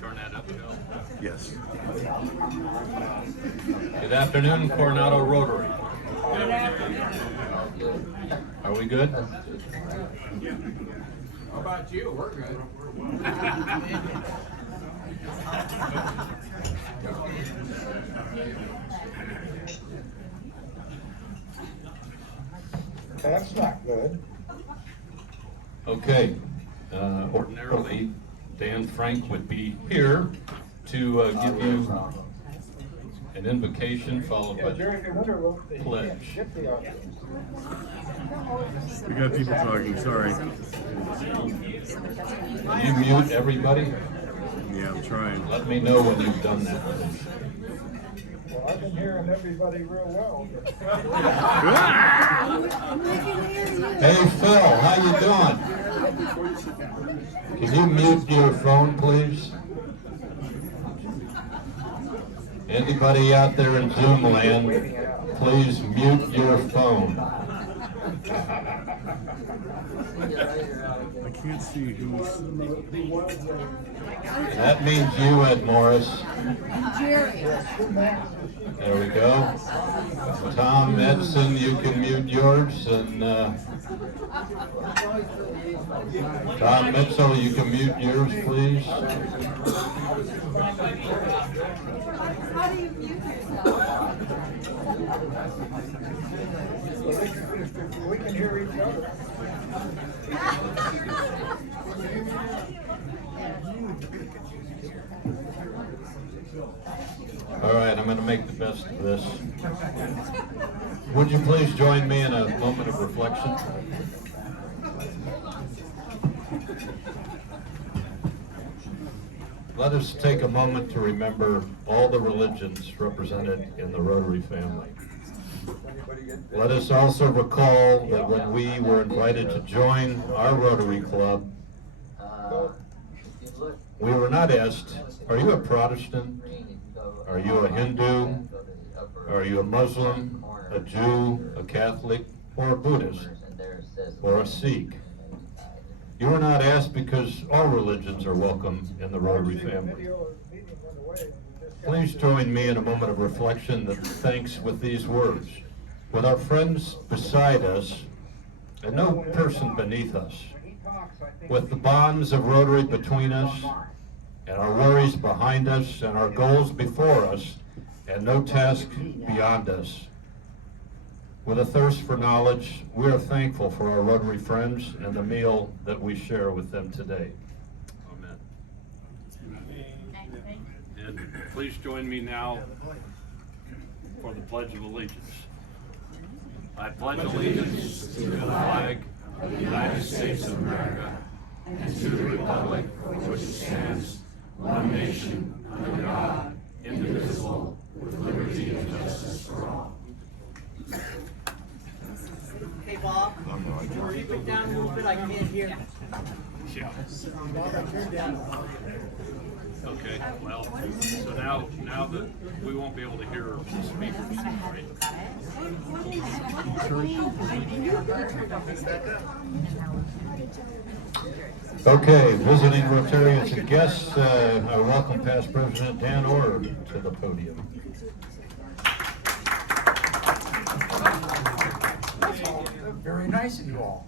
Turn that up, Joe. Yes. Good afternoon, Coronado Rotary. Are we good? How about you? We're good. That's not good. Okay. Ordinarily, Dan Frank would be here to give you an invocation followed by During the winter, they pledge. can't ship the outfit. We got people talking, sorry. Can you mute everybody? Yeah, I'm trying. Let me know when you've done that. Well, I've been hearing everybody real well. Hey Phil, how you doing? Can you mute your phone, please? Anybody out there in Zoom land, please mute your phone. I can't see who's. That means you, Ed Morris. There we go. Tom Edson, you can mute yours, and Tom Mitchell, you can mute yours, please. How do you mute yourself? We can hear each other. All right, I'm going to make the best of this. Would you please join me in a moment of reflection? Let us take a moment to remember all the religions represented in the Rotary family. Let us also recall that when we were invited to join our Rotary Club, we were not asked, are you a Protestant? Are you a Hindu? Are you a Muslim, a Jew, a Catholic, or a Buddhist, or a Sikh? You are not asked because all religions are welcome in the Rotary family. Please join me in a moment of reflection that thanks with these words. With our friends beside us, and no person beneath us, with the bonds of Rotary between us, and our worries behind us, and our goals before us, and no task beyond us. With a thirst for knowledge, we are thankful for our Rotary friends and the meal that we share with them today. Amen. And please join me now for the Pledge of Allegiance. I pledge allegiance to the flag of the United States of America and to the republic for which it stands, one nation, under God, indivisible, with liberty and justice for all. Hey Bob, can you put down a little bit? I can't hear. Yeah. Okay, well, so now that we won't be able to hear the speakers, right? Okay, visiting Rotarians and guests, I welcome past President Dan Orr to the podium. Very nice of you all.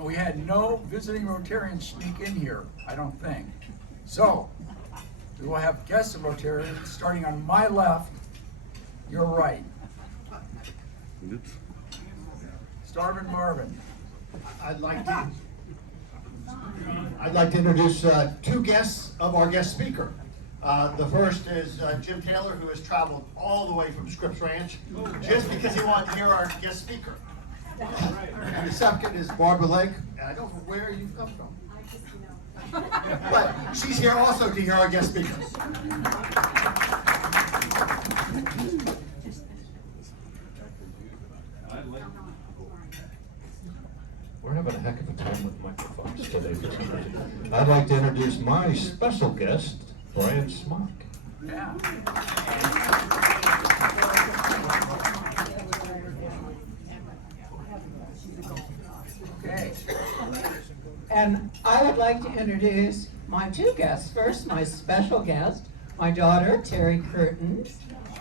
We had no visiting Rotarians sneak in here, I don't think. So, we will have guests of Rotarians starting on my left, your right. Starvin Marvin. I'd like to introduce two guests of our guest speaker. The first is Jim Taylor, who has traveled all the way from Scripps Ranch just because he wanted to hear our guest speaker. And the second is Barbara Lake, and I don't know where you've come from. But she's here also to hear our guest speakers. We're having a heck of a time with microphones today. I'd like to introduce my special guest, Brian Smock. Yeah. Okay. And I would like to introduce my two guests. First, my special guest, my daughter, Terry Curtin,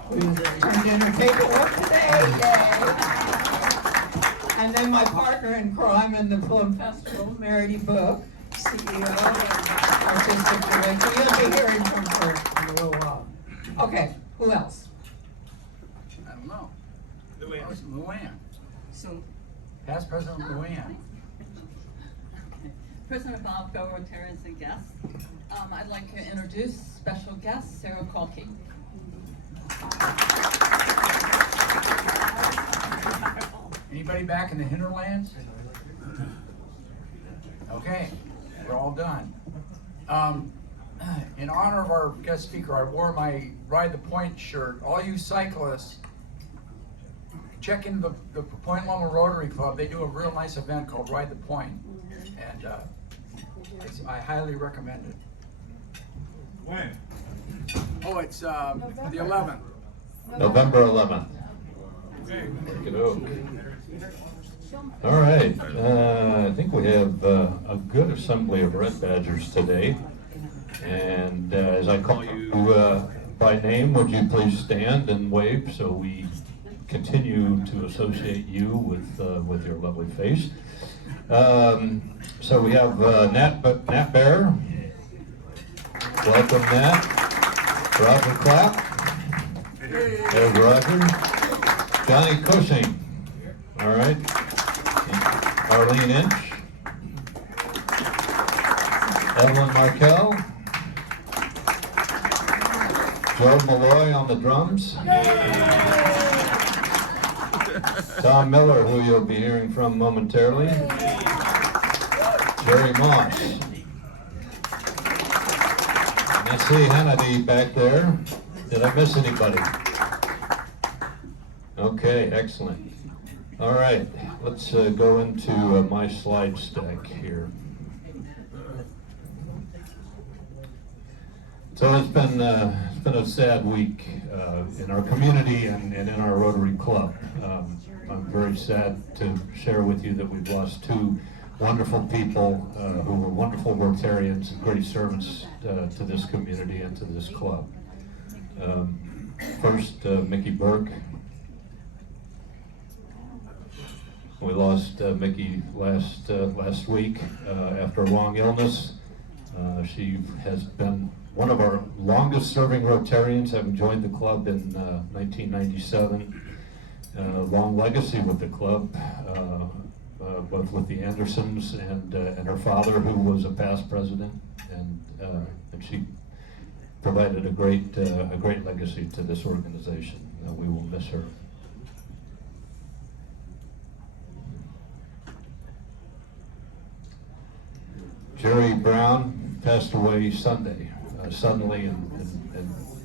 who turned in her paperwork today. Yay! And then my partner in crime in the film festival, Meredith Book, CEO and artistic director. You'll be hearing from her in a little while. Okay, who else? I don't know. Luann. So, Past President Luann. President Bob, fellow Rotarians and guests, I'd like to introduce special guest Sarah Kolke. Anybody back in the hinterlands? Okay, we're all done. In honor of our guest speaker, I wore my Ride the Point shirt. All you cyclists, check into the Point Loma Rotary Club. They do a real nice event called Ride the Point, and I highly recommend it. When? Oh, it's the 11th. November 11th. Okey-doke. All right, I think we have a good assembly of Red Badgers today. And as I call you by name, would you please stand and wave so we continue to associate you with your lovely face. So we have Nat Bear. Welcome, Nat. Roger Clapp. There's Roger. Johnny Cushing. All right. Arlene Inch. Evelyn Markel. Joe Malloy on the drums. Tom Miller, who you'll be hearing from momentarily. Jerry Moss. And I see Hannity back there. Did I miss anybody? Okay, excellent. All right, let's go into my slide stack here. So it's been a sad week in our community and in our Rotary Club. I'm very sad to share with you that we've lost two wonderful people who were wonderful Rotarians and great servants to this community and to this club. First, Mickey Burke. We lost Mickey last week after a long illness. She has been one of our longest serving Rotarians, having joined the club in 1997. Long legacy with the club, both with the Andersons and her father, who was a past president, and she provided a great legacy to this organization. We will miss her. Jerry Brown passed away Sunday, suddenly and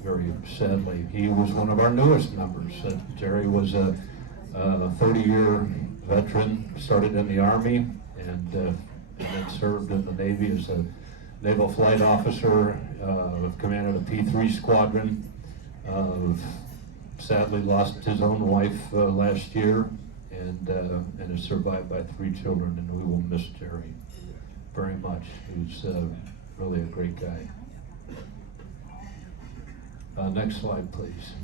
very sadly. He was one of our newest members. Jerry was a 30-year veteran, started in the Army, and then served in the Navy as a naval flight officer, commanded a P-3 squadron. Sadly lost his own wife last year, and is survived by 3 children, and we will miss Jerry very much. He's really a great guy. Next slide, please.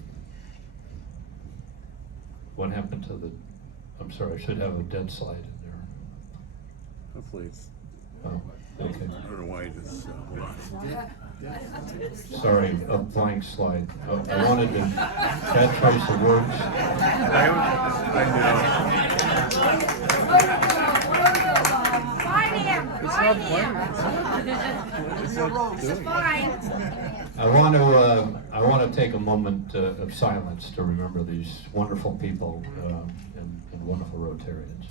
What happened to the, I'm sorry, I should have a dead slide in there. Hopefully it's, Oh, okay. I don't know why it is, hold on. Sorry, a blank slide. I wanted to catchphrase the words. I want to take a moment of silence to remember these wonderful people and wonderful Rotarians.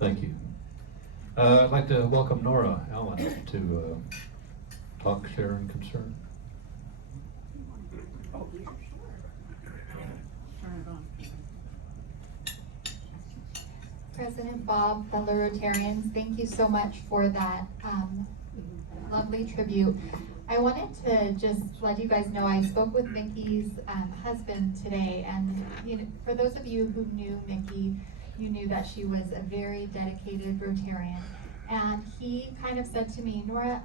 Thank you. I'd like to welcome Nora Allen to talk, share, and concern. President Bob, fellow Rotarians, thank you so much for that lovely tribute. I wanted to just let you guys know I spoke with Mickey's husband today, and for those of you who knew Mickey, you knew that she was a very dedicated Rotarian. And he kind of said to me, Nora,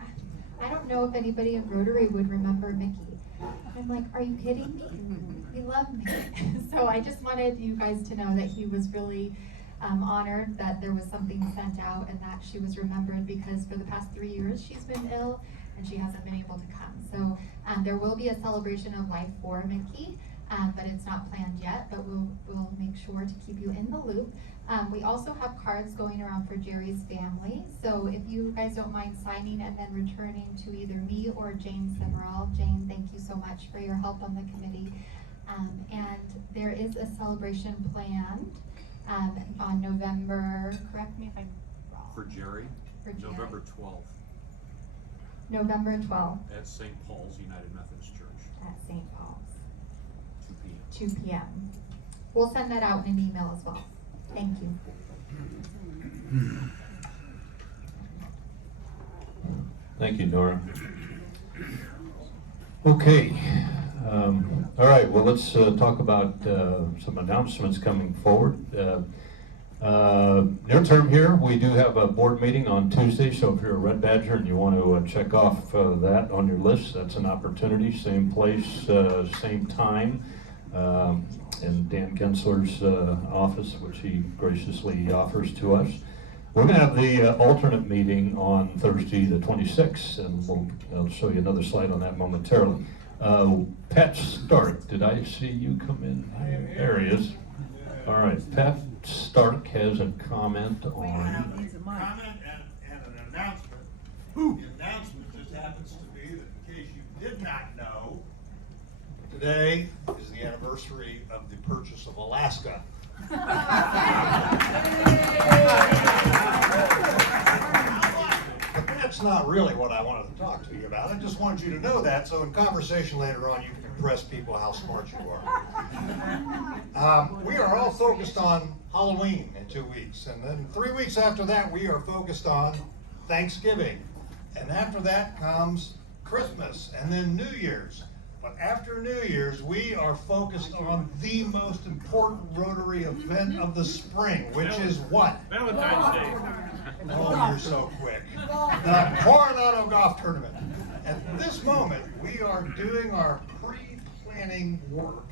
I don't know if anybody in Rotary would remember Mickey. I'm like, are you kidding me? He loved me. So I just wanted you guys to know that he was really honored that there was something sent out and that she was remembered, because for the past 3 years she's been ill and she hasn't been able to come. So there will be a celebration of life for Mickey, but it's not planned yet, but we'll make sure to keep you in the loop. We also have cards going around for Jerry's family, so if you guys don't mind signing and then returning to either me or Jane Simmerall. Jane, thank you so much for your help on the committee. And there is a celebration planned on November, correct me if I'm wrong. For Jerry, For Jerry. November 12th November 12th at St. Paul's United Methodist Church, at St. Paul's, 2 p.m. 2 p.m. We'll send that out in an email as well. Thank you. Thank you, Nora. Okay. All right, well, let's talk about some announcements coming forward. Near term here, we do have a board meeting on Tuesday, so if you're a Red Badger and you want to check off that on your list, that's an opportunity. Same place, same time, in Dan Gensler's office, which he graciously offers to us. We're going to have the alternate meeting on Thursday the 26th, and I'll show you another slide on that momentarily. Pat Stark, did I see you come in? There he is. All right, Pat Stark has a comment on... Comment and an announcement. The announcement just happens to be that, in case you did not know, today is the anniversary of the purchase of Alaska. But that's not really what I wanted to talk to you about. I just wanted you to know that, so in conversation later on, you can impress people how smart you are. We are all focused on Halloween in 2 weeks, and then 3 weeks after that, we are focused on Thanksgiving. And after that comes Christmas, and then New Year's. But after New Year's, we are focused on the most important Rotary event of the spring, which is what? Valentine's Day. Oh, you're so quick. The Coronado Golf Tournament. At this moment, we are doing our pre-planning work,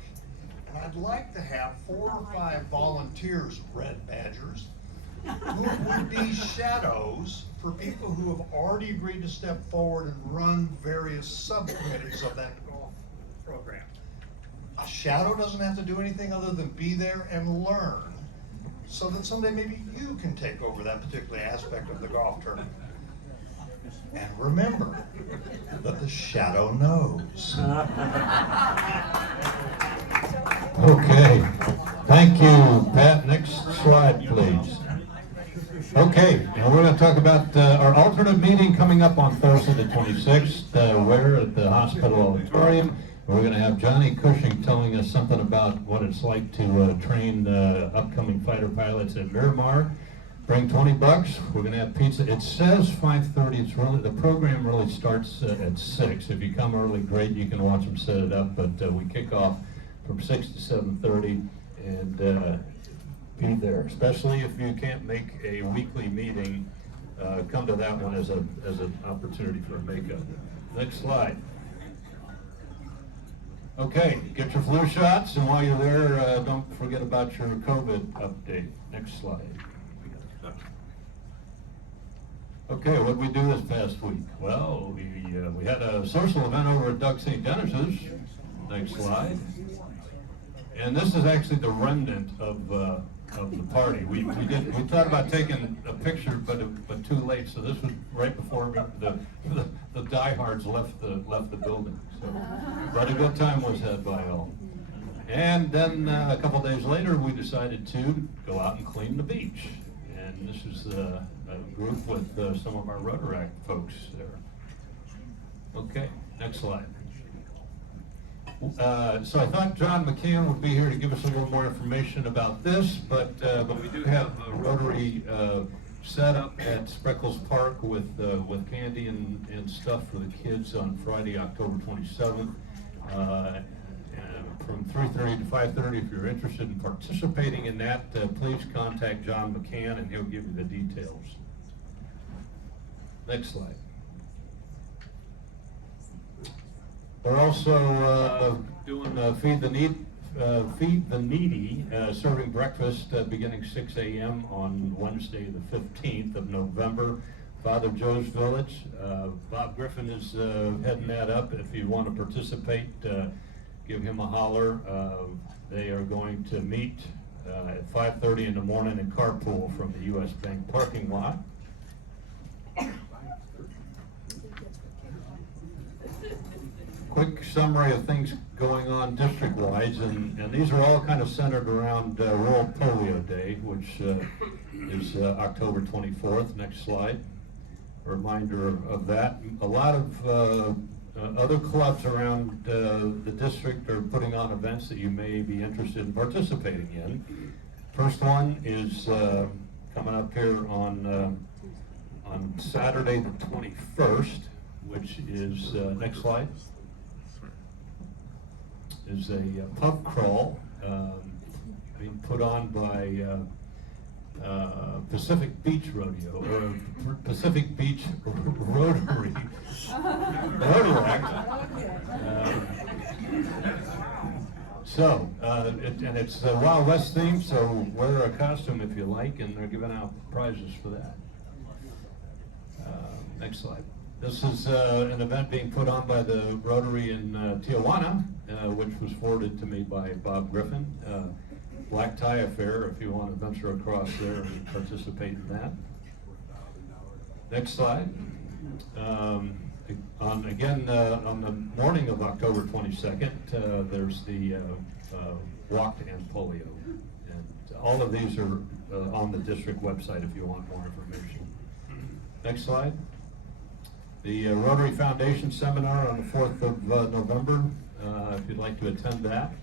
and I'd like to have 4 or 5 volunteers, Red Badgers, who would be shadows for people who have already agreed to step forward and run various subcommittees of that golf program. A shadow doesn't have to do anything other than be there and learn, so that someday maybe you can take over that particular aspect of the golf tournament. And remember that the shadow knows. Okay, thank you, Pat. Next slide, please. Okay, now we're going to talk about our alternate meeting coming up on Thursday the 26th. We're at the hospital auditorium. We're going to have Johnny Cushing telling us something about what it's like to train upcoming fighter pilots at Miramar. Bring $20. We're going to have pizza. It says 5:30. It's really, the program really starts at 6. If you come early, great. You can watch them set it up. But we kick off from 6 to 7:30, and be there. Especially if you can't make a weekly meeting, come to that one as an opportunity for a makeup. Next slide. Okay, get your flu shots, and while you're there, don't forget about your COVID update. Next slide. Okay, what did we do this past week? Well, we had a social event over at Doug St. Dennis's. Next slide. And this is actually the remnant of the party. We thought about taking a picture, but too late. So this was right before the diehards left the building. So, but a good time was had by all. And then a couple days later, we decided to go out and clean the beach. And this is a group with some of our Rotaract folks there. Okay, next slide. So I thought John McCann would be here to give us a little more information about this, but we do have a Rotary set up at Spreckles Park with candy and stuff for the kids on Friday, October 27th. From 3:30 to 5:30. If you're interested in participating in that, please contact John McCann and he'll give you the details. Next slide. We're also doing Feed the Needy, serving breakfast beginning 6 a.m. on Wednesday, the 15th of November. Father Joe's Village. Bob Griffin is heading that up. If you want to participate, give him a holler. They are going to meet at 5:30 in the morning and carpool from the U.S. Bank parking lot. Quick summary of things going on district-wise, and these are all kind of centered around World Polio Day, which is October 24th. Next slide. A reminder of that. A lot of other clubs around the district are putting on events that you may be interested in participating in. First one is coming up here on Saturday the 21st, which is, next slide, is a pub crawl being put on by Pacific Beach Rodeo, or Pacific Beach Rotary. And it's a Wild West theme, so wear a costume if you like, and they're giving out prizes for that. Next slide. This is an event being put on by the Rotary in Tijuana, which was forwarded to me by Bob Griffin. Black Tie Affair, if you want to venture across there and participate in that. Next slide. On the morning of October 22nd, there's the Walk to End Polio. And all of these are on the district website if you want more information. Next slide. The Rotary Foundation Seminar on the 4th of November, if you'd like to attend that.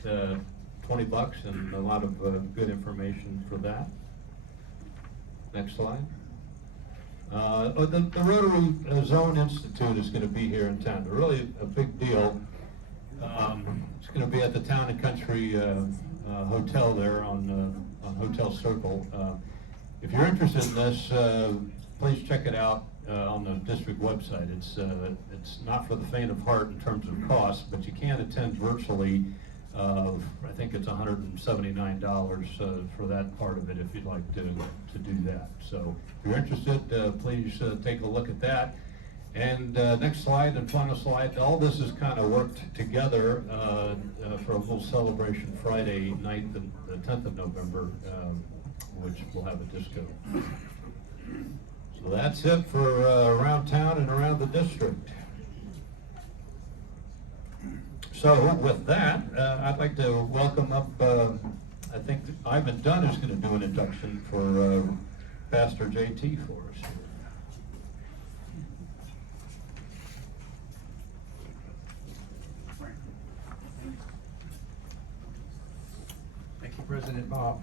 $20 and a lot of good information for that. Next slide. The Rotary Zone Institute is going to be here in town. They're really a big deal. It's going to be at the Town and Country Hotel there on Hotel Circle. If you're interested in this, please check it out on the district website. It's not for the faint of heart in terms of cost, but you can attend virtually. I think it's $179 for that part of it if you'd like to do that. So if you're interested, please take a look at that. And next slide and final slide. All this is kind of worked together for a little celebration Friday night, the 10th of November, which will have a disco. So that's it for around town and around the district. So with that, I'd like to welcome up, I think Ivan Dunn is going to do an induction for Pastor JT for us. Thank you, President Bob.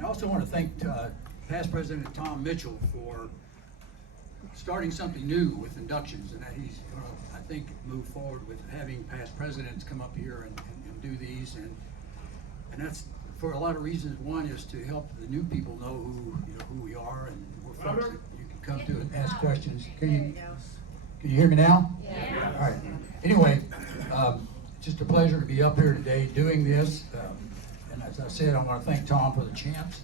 I also want to thank past President Tom Mitchell for starting something new with inductions, and that he's going to, I think, move forward with having past presidents come up here and do these, and that's for a lot of reasons. One is to help the new people know who we are, and we're folks that you can come to and ask questions. Can you hear me now? Yeah. All right. Anyway, just a pleasure to be up here today doing this, and as I said, I want to thank Tom for the chance.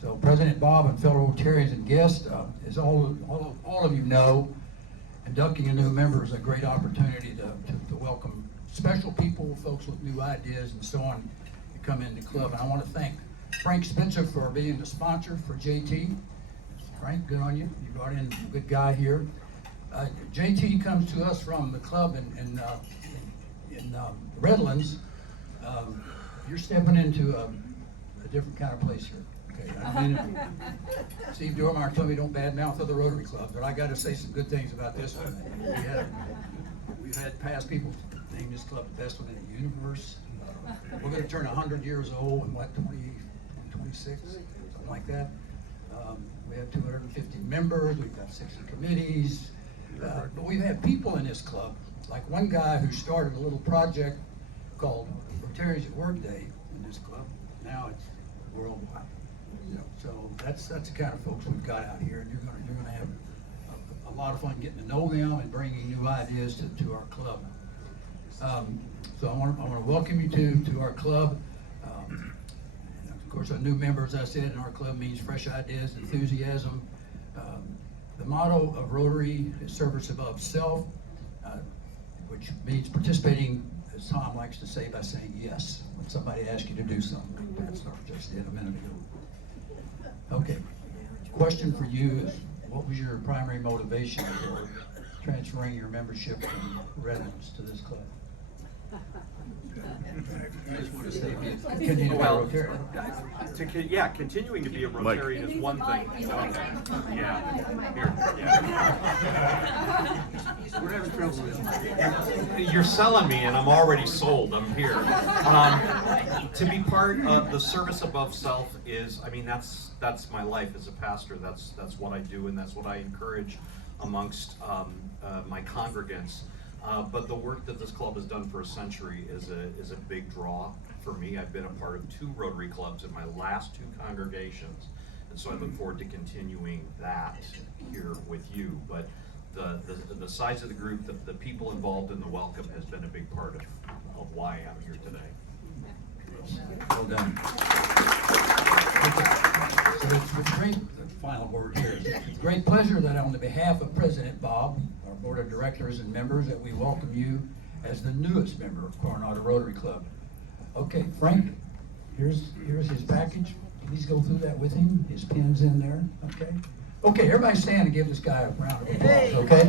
So President Bob and fellow Rotarians and guests, as all of you know, inducting a new member is a great opportunity to welcome special people, folks with new ideas and so on, to come into the club. And I want to thank Frank Spencer for being the sponsor for JT. Frank, good on you. You brought in a good guy here. JT comes to us from the club in Redlands. You're stepping into a different kind of place here. Okay, I mean, Steve Dormeyer told me don't badmouth other Rotary clubs, but I got to say some good things about this one. We've had past people named this club the best one in the universe. We're gonna turn 100 years old in what, 26, something like that. We have 250 members, we've got 60 committees, but we've had people in this club, like one guy who started a little project called Rotarians at Work Day in this club. Now it's worldwide. So that's the kind of folks we've got out here, and you're gonna have a lot of fun getting to know them and bringing new ideas to our club. So I want to welcome you to our club. Of course, our new member, as I said, in our club means fresh ideas, enthusiasm. The motto of Rotary is service above self, which means participating, as Tom likes to say, by saying yes when somebody asks you to do something. That's what I just did a minute ago. Okay, question for you is, what was your primary motivation for transferring your membership from residents to this club? I just want to say, continue to be a Rotarian. Yeah, continuing to be a Rotarian is one thing. Yeah. Here. Yeah. We're having trouble with it. You're selling me, and I'm already sold. I'm here. To be part of the service above self is, I mean, that's my life as a pastor. That's what I do, and that's what I encourage amongst my congregants. But the work that this club has done for a century is a big draw for me. I've been a part of 2 Rotary clubs in my last 2 congregations, and so I look forward to continuing that here with you. But the size of the group, the people involved in the welcome has been a big part of why I'm here today. Well done. So it's with great, the final word here, it's with great pleasure that on the behalf of President Bob, our board of directors and members, that we welcome you as the newest member of Coronado Rotary Club. Okay, Frank, here's his package. Please go through that with him. His pen's in there, okay? Okay, everybody stand and give this guy a round of applause, okay?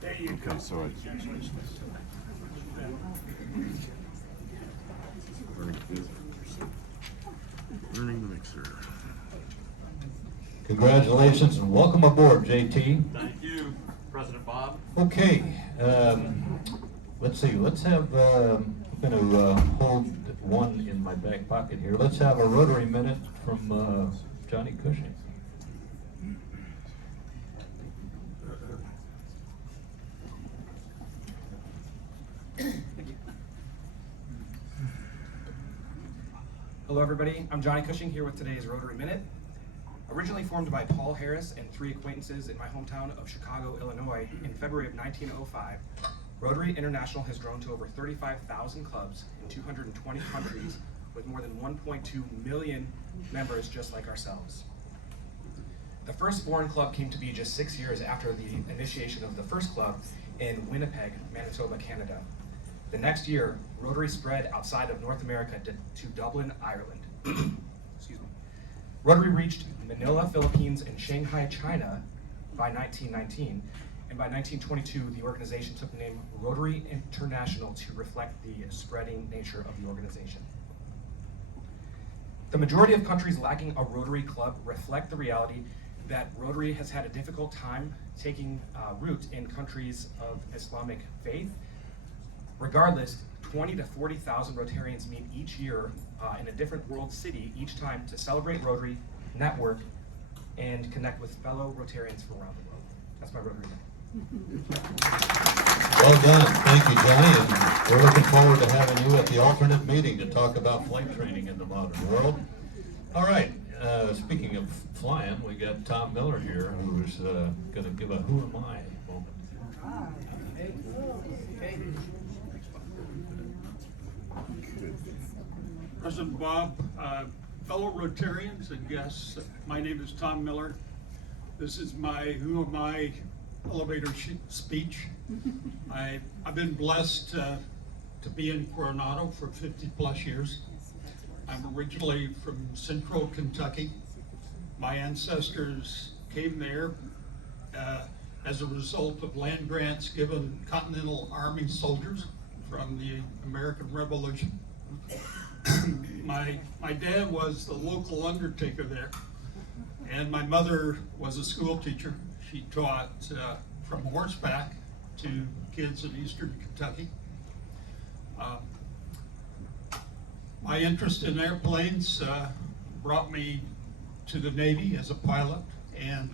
There you go. So Learning the mixer. Congratulations and welcome aboard, JT. Thank you, President Bob. Okay, let's see, let's have, I'm gonna hold one in my back pocket here. Let's have a Rotary Minute from Johnny Cushing. Hello everybody, I'm Johnny Cushing here with today's Rotary Minute. Originally formed by Paul Harris and 3 acquaintances in my hometown of Chicago, Illinois in February of 1905, Rotary International has grown to over 35,000 clubs in 220 countries with more than 1.2 million members just like ourselves. The first foreign club came to be just 6 years after the initiation of the first club in Winnipeg, Manitoba, Canada. The next year, Rotary spread outside of North America to Dublin, Ireland. Excuse me. Rotary reached Manila, Philippines, and Shanghai, China by 1919, and by 1922, the organization took the name Rotary International to reflect the spreading nature of the organization. The majority of countries lacking a Rotary club reflect the reality that Rotary has had a difficult time taking root in countries of Islamic faith. Regardless, 20 to 40,000 Rotarians meet each year in a different world city each time to celebrate Rotary, network, and connect with fellow Rotarians from around the world. That's my Rotary Minute. Well done, thank you, Johnny, and we're looking forward to having you at the alternate meeting to talk about flight training in the modern world. All right, speaking of flying, we got Tom Miller here, who's going to give a Who Am I moment. President Bob, fellow Rotarians and guests, my name is Tom Miller. This is my Who Am I elevator speech. I've been blessed to be in Coronado for 50 plus years. I'm originally from central Kentucky. My ancestors came there as a result of land grants given Continental Army soldiers from the American Revolution. My dad was the local undertaker there, And my mother was a school teacher. She taught from horseback to kids in eastern Kentucky. My interest in airplanes brought me to the Navy as a pilot, and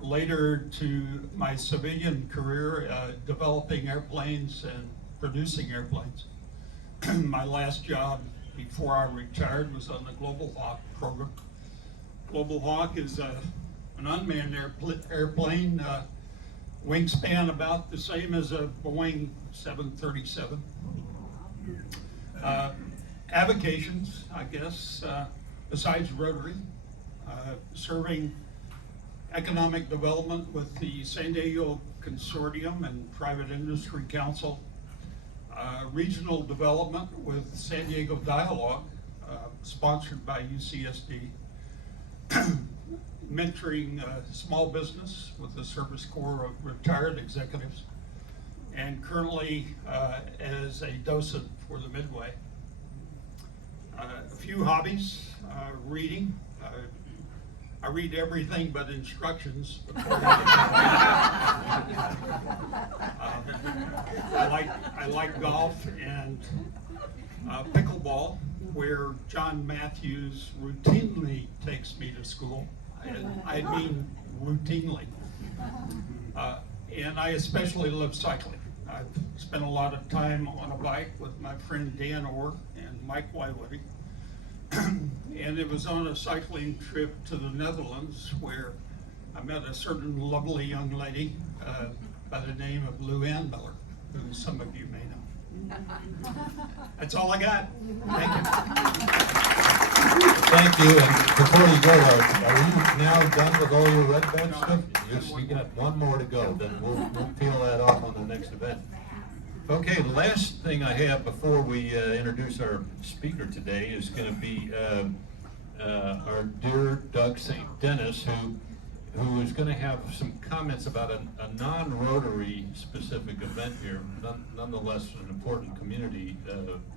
later to my civilian career developing airplanes and producing airplanes. My last job before I retired was on the Global Hawk program. Global Hawk is an unmanned airplane, wingspan about the same as a Boeing 737. Avocations, I guess, besides Rotary, serving economic development with the San Diego Consortium and Private Industry Council, regional development with San Diego Dialogue, sponsored by UCSD, mentoring small business with the Service Corps of retired executives, and currently as a docent for the Midway. A few hobbies, reading. I read everything but instructions. I like golf and pickleball, where John Matthews routinely takes me to school. I mean routinely. And I especially love cycling. I've spent a lot of time on a bike with my friend Dan Orr and Mike Wywoody. And it was on a cycling trip to the Netherlands where I met a certain lovely young lady by the name of Lou Ann Miller, who some of you may know. That's all I got. Thank you. Thank you, and before you go, are you now done with all your red badge stuff? You got one more to go, then we'll peel that off on the next event. Okay, the last thing I have before we introduce our speaker today is going to be our dear Doug St. Dennis, who is going to have some comments about a non-Rotary specific event here, nonetheless an important community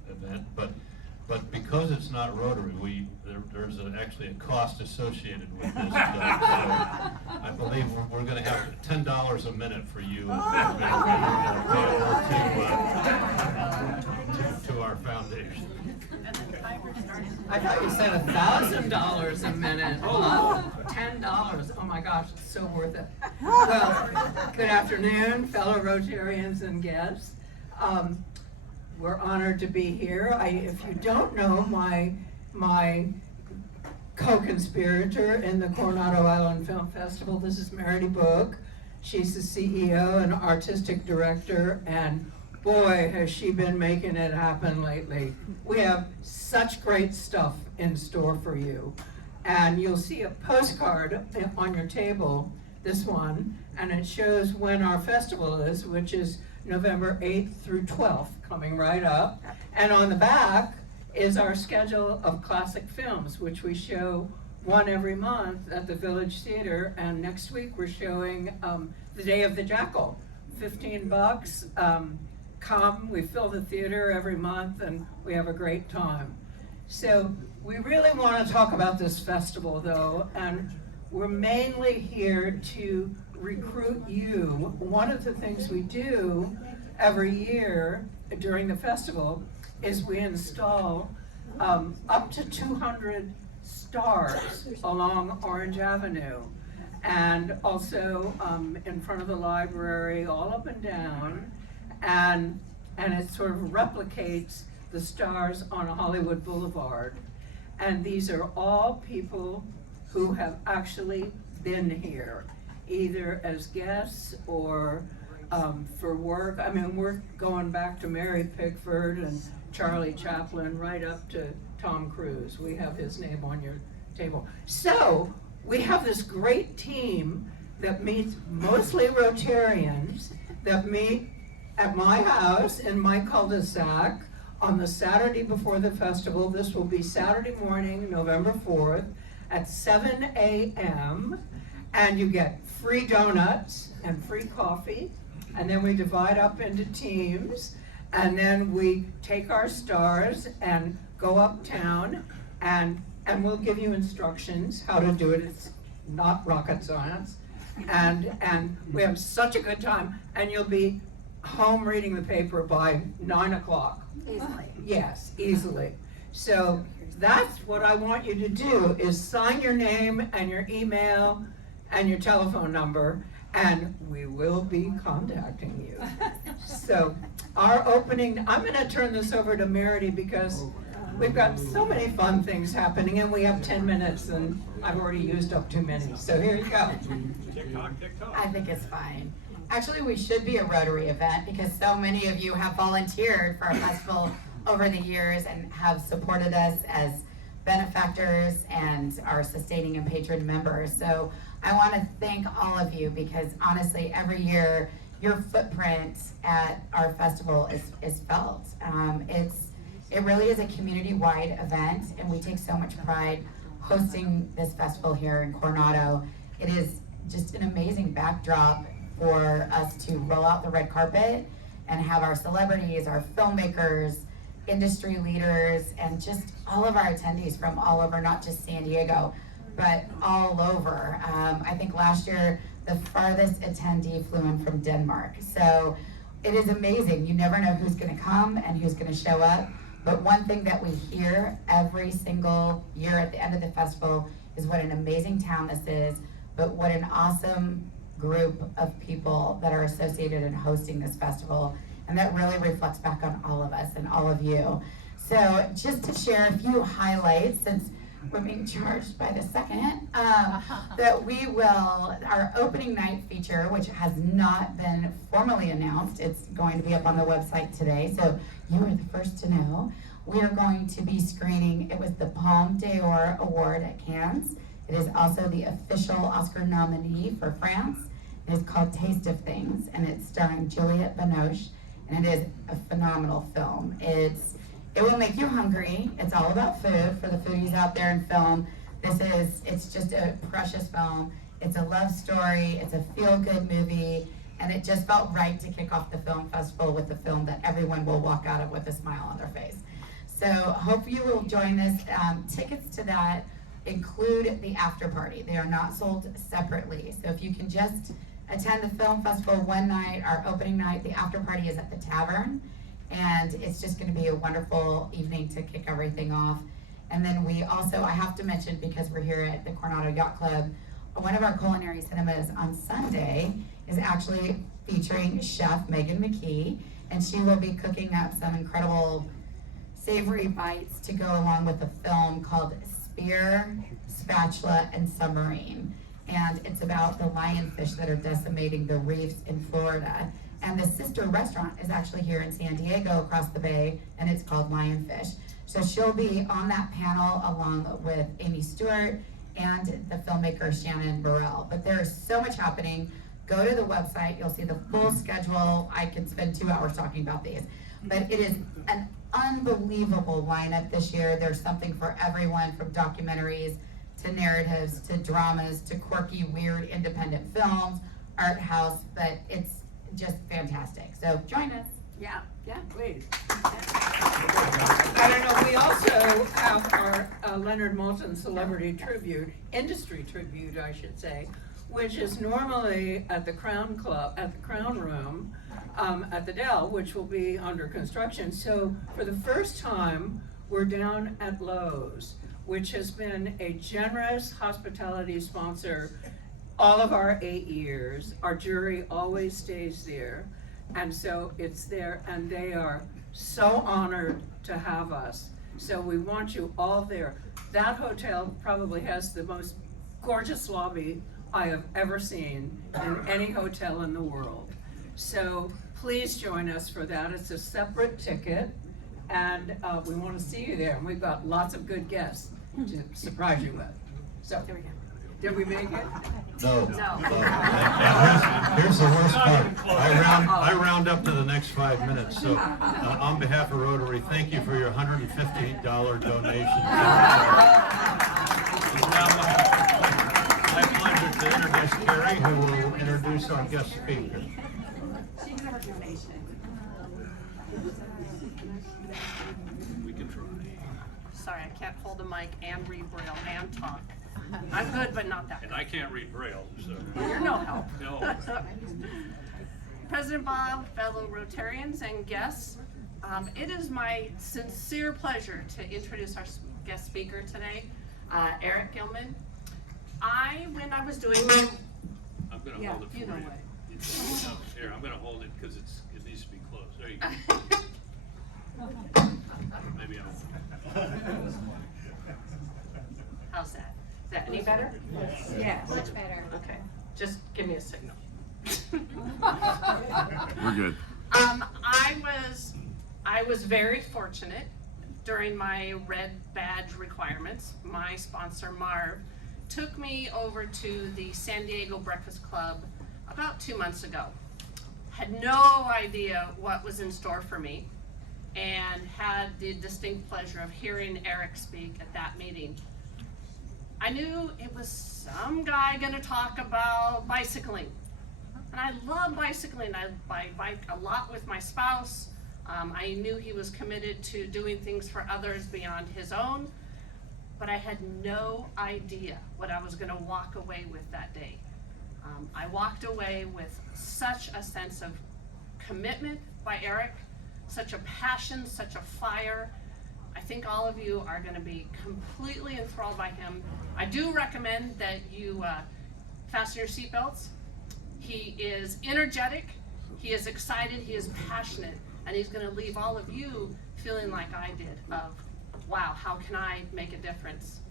event, but because it's not Rotary, there's actually a cost associated with this. I believe we're going to have $10 a minute for you to our foundation. I thought you said $1,000 a minute. Oh, $10. Oh my gosh, it's so worth it. Well, good afternoon, fellow Rotarians and guests. We're honored to be here. If you don't know, my co-conspirator in the Coronado Island Film Festival, this is Meredith Book. She's the CEO and artistic director, and boy, has she been making it happen lately. We have such great stuff in store for you. And you'll see a postcard on your table, this one, and it shows when our festival is, which is November 8th through 12th, coming right up. And on the back is our schedule of classic films, which we show one every month at the Village Theater. And next week we're showing The Day of the Jackal, $15. Come, we fill the theater every month and we have a great time. So we really want to talk about this festival though, and we're mainly here to recruit you. One of the things we do every year during the festival is we install up to 200 stars along Orange Avenue, and also in front of the library, all up and down, and it sort of replicates the stars on Hollywood Boulevard. And these are all people who have actually been here, either as guests or for work. I mean, we're going back to Mary Pickford and Charlie Chaplin, right up to Tom Cruise. We have his name on your table. So we have this great team that meets mostly Rotarians that meet at my house in my cul-de-sac on the Saturday before the festival. This will be Saturday morning, November 4th at 7 a.m. And you get free donuts and free coffee. And then we divide up into teams. And then we take our stars and go uptown, and we'll give you instructions how to do it. not rocket science. And we have such a good time, and you'll be home reading the paper by 9 o'clock. Easily. Yes, easily. So that's what I want you to do, is sign your name and your email and your telephone number, and we will be contacting you. So our opening, I'm gonna turn this over to Merity because we've got so many fun things happening, and we have 10 minutes, and I've already used up too many. So here you go. I think it's fine. Actually, we should be a Rotary event because so many of you have volunteered for our festival over the years and have supported us as benefactors and our sustaining and patron members. So I want to thank all of you because honestly, every year your footprint at our festival is felt. It really is a community-wide event, and we take so much pride hosting this festival here in Coronado. It is just an amazing backdrop for us to roll out the red carpet and have our celebrities, our filmmakers, industry leaders, and just all of our attendees from all over, not just San Diego, but all over. I think last year, the farthest attendee flew in from Denmark. So it is amazing. You never know who's gonna come and who's gonna show up. But one thing that we hear every single year at the end of the festival is what an amazing town this is, but what an awesome group of people that are associated in hosting this festival. And that really reflects back on all of us and all of you. So just to share a few highlights, since we're being charged by the second, that we will, our opening night feature, which has not been formally announced, it's going to be up on the website today, so you are the first to know. We are going to be screening, it was the Palme d'Or Award at Cannes. It is also the official Oscar nominee for France. It is called Taste of Things, and it's starring Juliette Binoche, and it is a phenomenal film. It will make you hungry. It's all about food for the foodies out there in film. It's just a precious film. It's a love story, it's a feel-good movie, and it just felt right to kick off the film festival with a film that everyone will walk out of with a smile on their face. So hope you will join us. Tickets to that include the after party. They are not sold separately. So if you can just attend the film festival one night, our opening night, the after party is at the Tavern. And it's just gonna be a wonderful evening to kick everything off. And then we also, I have to mention, because we're here at the Coronado Yacht Club, one of our culinary cinemas on Sunday is actually featuring Chef Megan McKee, and she will be cooking up some incredible savory bites to go along with a film called Spear, Spatula, and Submarine. And it's about the lionfish that are decimating the reefs in Florida. And the sister restaurant is actually here in San Diego across the bay, and it's called Lionfish. So she'll be on that panel along with Amy Stewart and the filmmaker Shannon Burrell. But there is so much happening. Go to the website, you'll see the full schedule. I could spend 2 hours talking about these. But it is an unbelievable lineup this year. There's something for everyone, from documentaries to narratives to dramas to quirky, weird, independent films, art house, but it's just fantastic. So join us. Yeah, please. I don't know, we also have our Leonard Maltin Celebrity Tribute, Industry Tribute, I should say, which is normally at the Crown Club, at the Crown Room, at the Dell, which will be under construction. So for the first time, we're down at Lowe's, which has been a generous hospitality sponsor all of our 8 years. Our jury always stays there. And so it's there, and they are so honored to have us. So we want you all there. That hotel probably has the most gorgeous lobby I have ever seen in any hotel in the world. So please join us for that. It's a separate ticket, and we want to see you there. And we've got lots of good guests to surprise you with. So, there we go. Did we make it? No. No. Here's the worst part. I round up to the next 5 minutes. So on behalf of Rotary, thank you for your $150 donation. It's now my pleasure to introduce Carrie, who will introduce our guest speaker. She can have her donation. We can try. Sorry, I can't hold the mic and read Braille and talk. I'm good, but not that And good. I can't read Braille, so. You're no help. No. President Bob, fellow Rotarians and guests, it is my sincere pleasure to introduce our guest speaker today, Eric Gillman. When I was doing my, I'm gonna Yeah, hold it for you you. know what. Here, I'm gonna hold it because it needs to be closed. There you go. Maybe I'll. How's that? Is that any better? Yes. Much better. Okay, just give me a signal. We're good. I was very fortunate during my red badge requirements. My sponsor, Marv, took me over to the San Diego Breakfast Club about 2 months ago. Had no idea what was in store for me and had the distinct pleasure of hearing Eric speak at that meeting. I knew it was some guy gonna talk about bicycling. And I love bicycling. I bike a lot with my spouse. I knew he was committed to doing things for others beyond his own, but I had no idea what I was gonna walk away with that day. I walked away with such a sense of commitment by Eric, such a passion, such a fire. I think all of you are gonna be completely enthralled by him. I do recommend that you fasten your seatbelts. He is energetic, he is excited, he is passionate, and he's gonna leave all of you feeling like I did of, wow, how can I make a difference?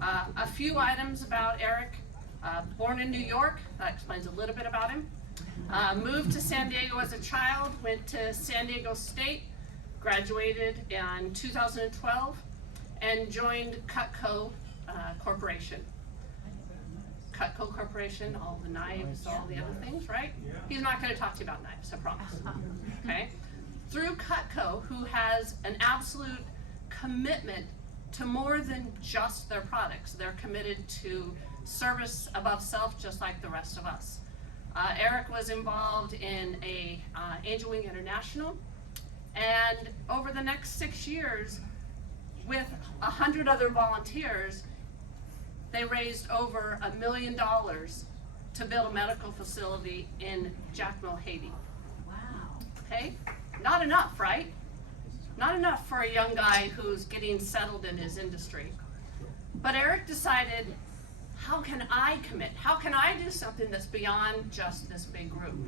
A few items about Eric. Born in New York, that explains a little bit about him. Moved to San Diego as a child, went to San Diego State, graduated in 2012, and joined Cutco Corporation. Cutco Corporation, all the knives, all the other things, right? He's not gonna talk to you about knives, I promise, okay? Through Cutco, who has an absolute commitment to more than just their products. They're committed to service above self, just like the rest of us. Eric was involved in Angel Wing International, and over the next 6 years, with 100 other volunteers, they raised over $1 million to build a medical facility in Jacmel, Haiti. Wow. Okay? Not enough, right? Not enough for a young guy who's getting settled in his industry. But Eric decided, how can I commit? How can I do something that's beyond just this big group?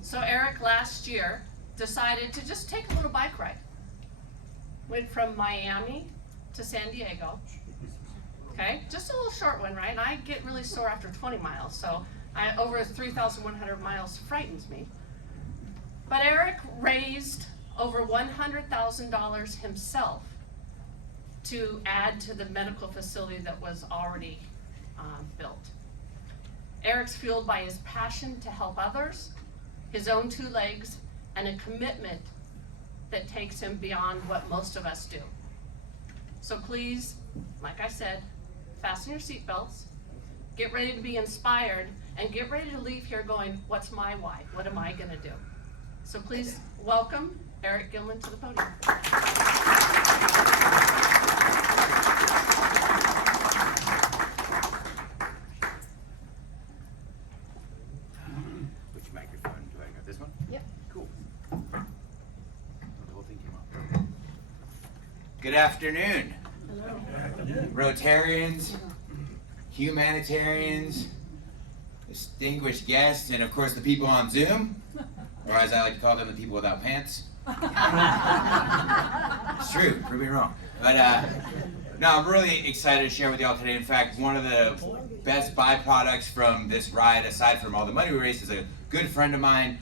So Eric last year decided to just take a little bike ride. Went from Miami to San Diego. Okay, just a little short one, right? And I get really sore after 20 miles, so over 3,100 miles frightens me. But Eric raised over $100,000 himself to add to the medical facility that was already built. Eric's fueled by his passion to help others, his own 2 legs, and a commitment that takes him beyond what most of us do. So please, like I said, fasten your seatbelts, get ready to be inspired, and get ready to leave here going, what's my why? What am I gonna do? So please welcome Eric Gillman to the podium. Which microphone do I got? This one? Yep. Cool. The whole thing came up. Good afternoon. Rotarians, humanitarians, distinguished guests, and of course the people on Zoom, or as I like to call them, the people without pants. It's true, prove me wrong. But no, I'm really excited to share with y'all today. In fact, one of the best byproducts from this ride, aside from all the money we raised, is a good friend of mine.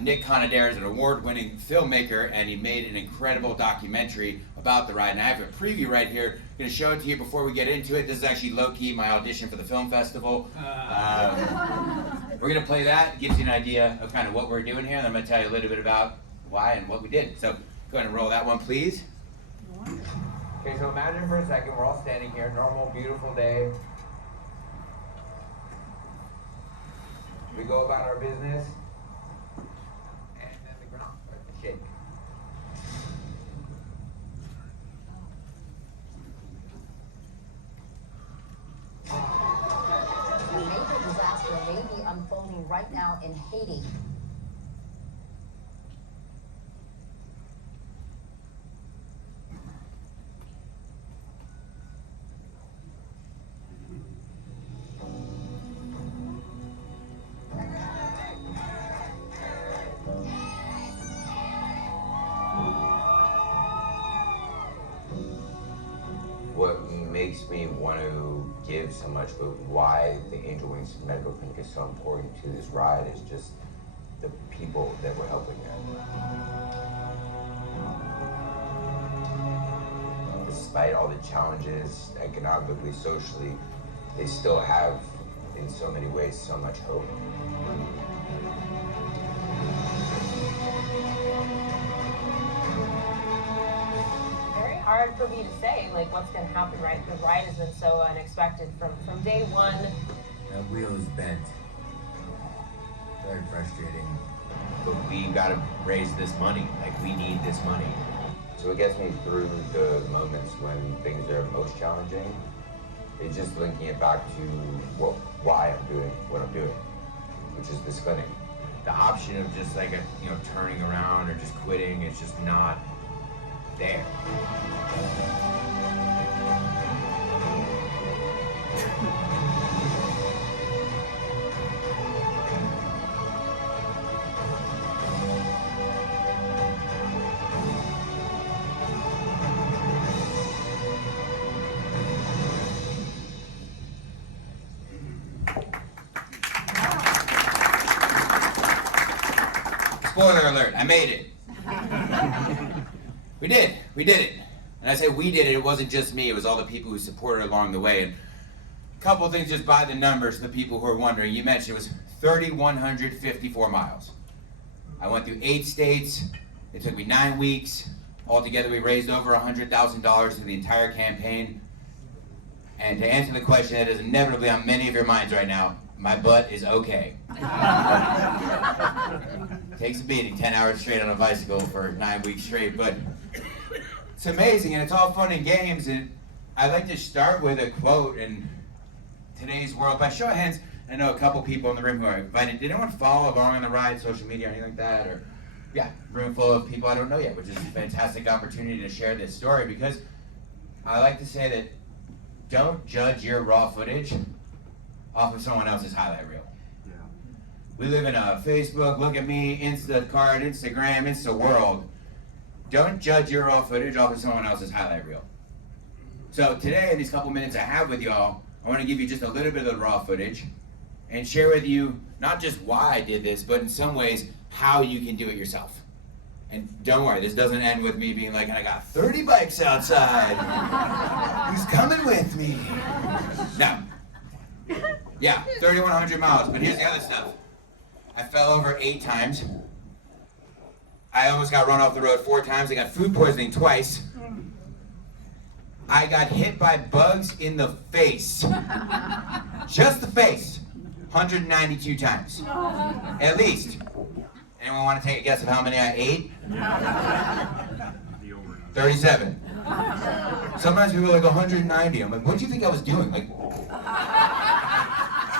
Nick Coronado is an award-winning filmmaker, and he made an incredible documentary about the ride. And I have a preview right here. I'm going to show it to you before we get into it. This is actually low-key my audition for the film festival. We're going to play that. It gives you an idea of kind of what we're doing here, and I'm going to tell you a little bit about why and what we did. So go ahead and roll that one, please. Okay, so imagine for a second we're all standing here, normal, beautiful day. We go about our business. Shake. unfolding right now in Haiti. What makes me want to give so much, but why the Angel Wings Medical Clinic is so important to this ride is just the people that we're helping them. Despite all the challenges, economically, socially, they still have, in so many ways, so much hope. Hard for me to say, like, what's going to happen, right? The ride has been so unexpected from day one. That wheel is bent. Very frustrating. But we gotta raise this money. Like, we need this money. So it gets me through the moments when things are most challenging. It's just linking it back to why I'm doing what I'm doing, which is this clinic. The option of just like turning around or just quitting is just not there. Spoiler alert, I made it. We did it. And I say we did it, it wasn't just me, it was all the people who supported along the way. And a couple of things just by the numbers, the people who are wondering, you mentioned it was 3,154 miles. I went through 8 states, it took me 9 weeks. Altogether we raised over $100,000 through the entire campaign. And to answer the question that is inevitably on many of your minds right now, my butt is okay. Takes a beating, 10 hours straight on a bicycle for 9 weeks straight, but it's amazing and it's all fun and games. And I'd like to start with a quote in today's world. By show of hands, I know a couple people in the room who are invited. Did anyone follow along on the ride, social media or anything like that? Or yeah, room full of people I don't know yet, which is a fantastic opportunity to share this story, because I like to say that don't judge your raw footage off of someone else's highlight reel. Yeah. We live in a Facebook, look at me, Instacart, Instagram, Insta world. Don't judge your raw footage off of someone else's highlight reel. So today, in these couple minutes I have with y'all, I want to give you just a little bit of the raw footage and share with you not just why I did this, but in some ways, how you can do it yourself. And don't worry, this doesn't end with me being like, I got 30 bikes outside. Who's coming with me? No. Yeah, 3,100 miles, but here's the other stuff. I fell over 8 times. I almost got run off the road 4 times. I got food poisoning twice. I got hit by bugs in the face. Just the face. 192 times. At least. Anyone want to take a guess of how many I ate? 37. Sometimes people are like 190. I'm like, what do you think I was doing? Like,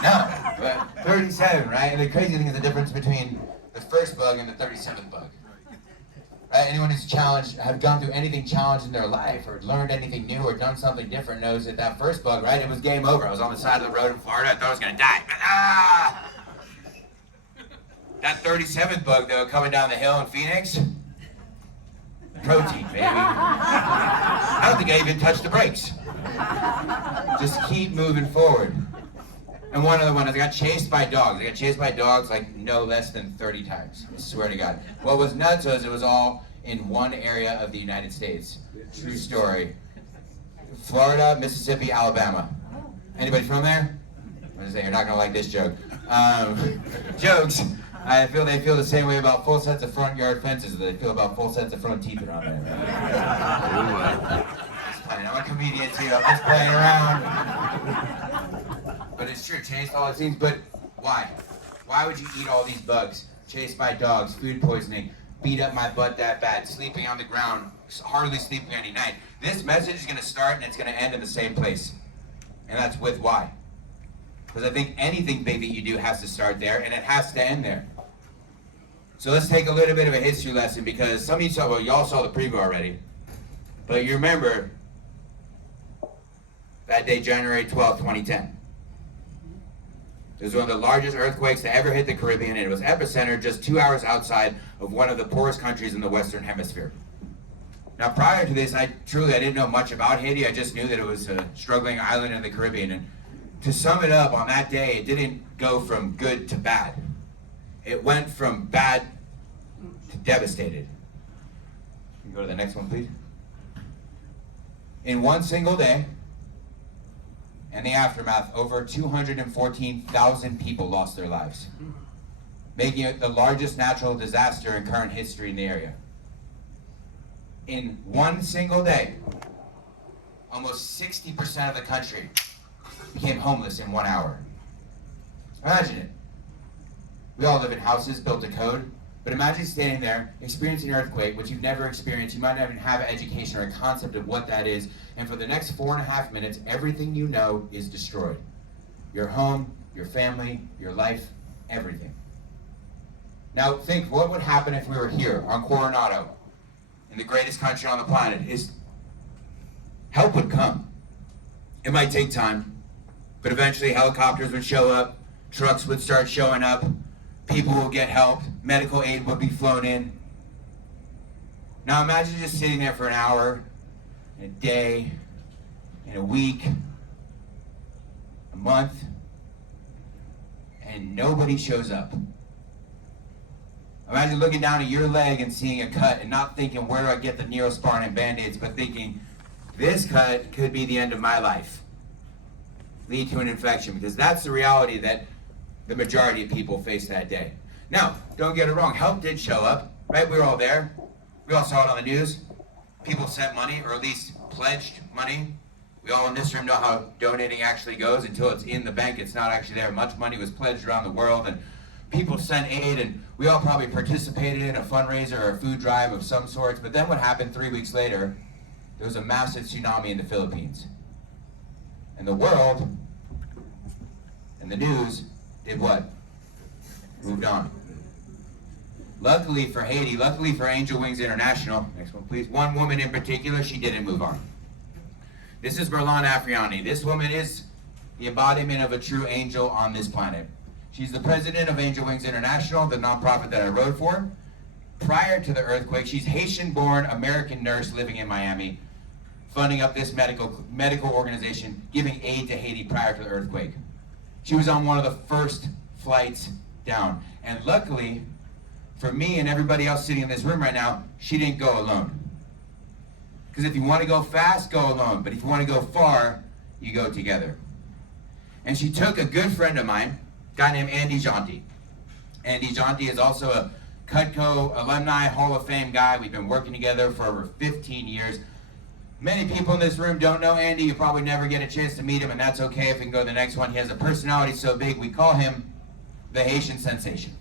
no, but 37, right? And the crazy thing is the difference between the first bug and the 37th bug. Right? Anyone who's challenged, have gone through anything challenged in their life, or learned anything new, or done something different, knows that that first bug, right? It was game over. I was on the side of the road in Florida. I thought I was gonna die. That 37th bug, though, coming down the hill in Phoenix, protein, baby. I don't think I even touched the brakes. Just keep moving forward. And one other one is I got chased by dogs. I got chased by dogs like no less than 30 times. I swear to God. What was nuts was it was all in one area of the United States. True story. Florida, Mississippi, Alabama. Anybody from there? I'm gonna say you're not gonna like this joke. Jokes. I feel they feel the same way about full sets of front yard fences as they feel about full sets of front teeth around there. Just playing. I'm a comedian too. I'm just playing around. But it's true, chased all these things, but why? Why would you eat all these bugs? Chased by dogs, food poisoning, beat up my butt that bad, sleeping on the ground, hardly sleeping any night. This message is gonna start and it's gonna end in the same place. And that's with why. Because I think anything big that you do has to start there, and it has to end there. So let's take a little bit of a history lesson, because some of you saw, well, y'all saw the preview already, but you remember that day, January 12, 2010. It was one of the largest earthquakes to ever hit the Caribbean, and it was epicenter just 2 hours outside of one of the poorest countries in the Western Hemisphere. Now, prior to this, I didn't know much about Haiti. I just knew that it was a struggling island in the Caribbean. And to sum it up, on that day, it didn't go from good to bad. It went from bad to devastated. Can you go to the next one, please? In one single day, and the aftermath, over 214,000 people lost their lives, making it the largest natural disaster in current history in the area. In one single day, almost 60% of the country became homeless in 1 hour. Imagine it. We all live in houses built to code, but imagine standing there, experiencing an earthquake, which you've never experienced. You might not even have an education or a concept of what that is, and for the next 4.5 minutes, everything you know is destroyed. Your home, your family, your life, everything. Now think, what would happen if we were here on Coronado, in the greatest country on the planet? Help would come. It might take time, but eventually helicopters would show up, trucks would start showing up, people will get help, medical aid would be flown in. Now imagine just sitting there for an hour, a day, in a week, a month, and nobody shows up. Imagine looking down at your leg and seeing a cut and not thinking, where do I get the Neosporin and Band-Aids, but thinking, this cut could be the end of my life. Lead to an infection, because that's the reality that the majority of people face that day. Now, don't get it wrong, help did show up, right? We were all there. We all saw it on the news. People sent money, or at least pledged money. We all in this room know how donating actually goes. Until it's in the bank, it's not actually there. Much money was pledged around the world, and people sent aid, and we all probably participated in a fundraiser or a food drive of some sort. But then what happened 3 weeks later? There was a massive tsunami in the Philippines. And the world and the news did what? Moved on. Luckily for Haiti, luckily for Angel Wings International, next one please, one woman in particular, she didn't move on. This is Merlan Afriani. This woman is the embodiment of a true angel on this planet. She's the president of Angel Wings International, the nonprofit that I wrote for. Prior to the earthquake, she's Haitian-born American nurse living in Miami, funding up this medical organization, giving aid to Haiti prior to the earthquake. She was on one of the first flights down. And luckily, for me and everybody else sitting in this room right now, she didn't go alone. Because if you want to go fast, go alone. But if you want to go far, you go together. And she took a good friend of mine, a guy named Andy Jonti. Andy Jonti is also a Cutco Alumni Hall of Fame guy. We've been working together for over 15 years. Many people in this room don't know Andy. You probably never get a chance to meet him, and that's okay. If we can go to the next one. He has a personality so big, we call him the Haitian Sensation.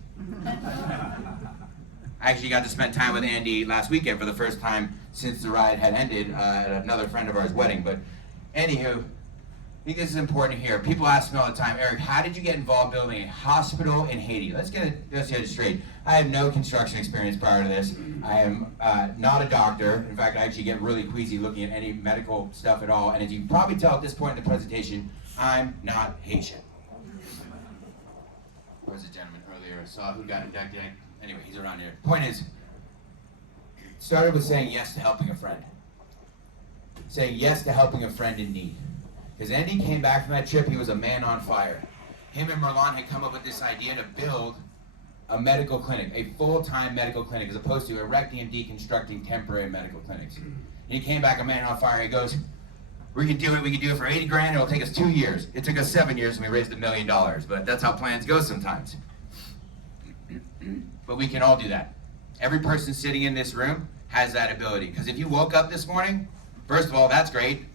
I actually got to spend time with Andy last weekend for the first time since the ride had ended at another friend of ours' wedding. But anywho, I think this is important here. People ask me all the time, Eric, how did you get involved building a hospital in Haiti? Let's get it straight. I have no construction experience prior to this. I am not a doctor. In fact, I actually get really queasy looking at any medical stuff at all. And as you can probably tell at this point in the presentation, I'm not Haitian. There was a gentleman earlier, I saw who got inducted. Anyway, he's around here. Point is, started with saying yes to helping a friend. Saying yes to helping a friend in need. Because Andy came back from that trip, he was a man on fire. Him and Merlan had come up with this idea to build a medical clinic, a full-time medical clinic, as opposed to erecting and deconstructing temporary medical clinics. And he came back a man on fire. He goes, we can do it for 80 grand, it'll take us 2 years. It took us 7 years and we raised $1 million, but that's how plans go sometimes. But we can all do that. Every person sitting in this room has that ability. Because if you woke up this morning, first of all, that's great.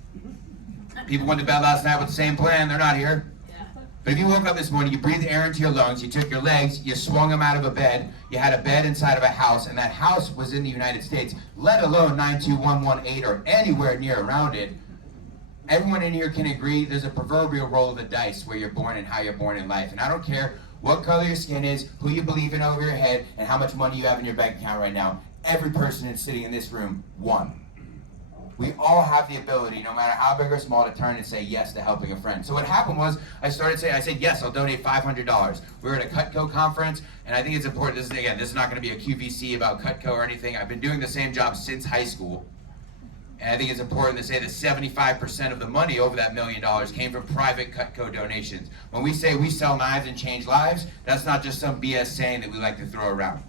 People went to bed last night with the same plan, they're not here. But if you woke up this morning, you breathed air into your lungs, you took your legs, you swung them out of a bed, you had a bed inside of a house, and that house was in the United States, let alone 92118 or anywhere near around it, everyone in here can agree there's a proverbial roll of the dice where you're born and how you're born in life. And I don't care what color your skin is, who you believe in over your head, and how much money you have in your bank account right now. Every person that's sitting in this room won. We all have the ability, no matter how big or small, to turn and say yes to helping a friend. So what happened was, I said, yes, I'll donate $500. We were at a Cutco conference, and I think it's important, this is not gonna be a QVC about Cutco or anything. I've been doing the same job since high school. And I think it's important to say that 75% of the money over that $1 million came from private Cutco donations. When we say we sell knives and change lives, that's not just some BS saying that we like to throw around.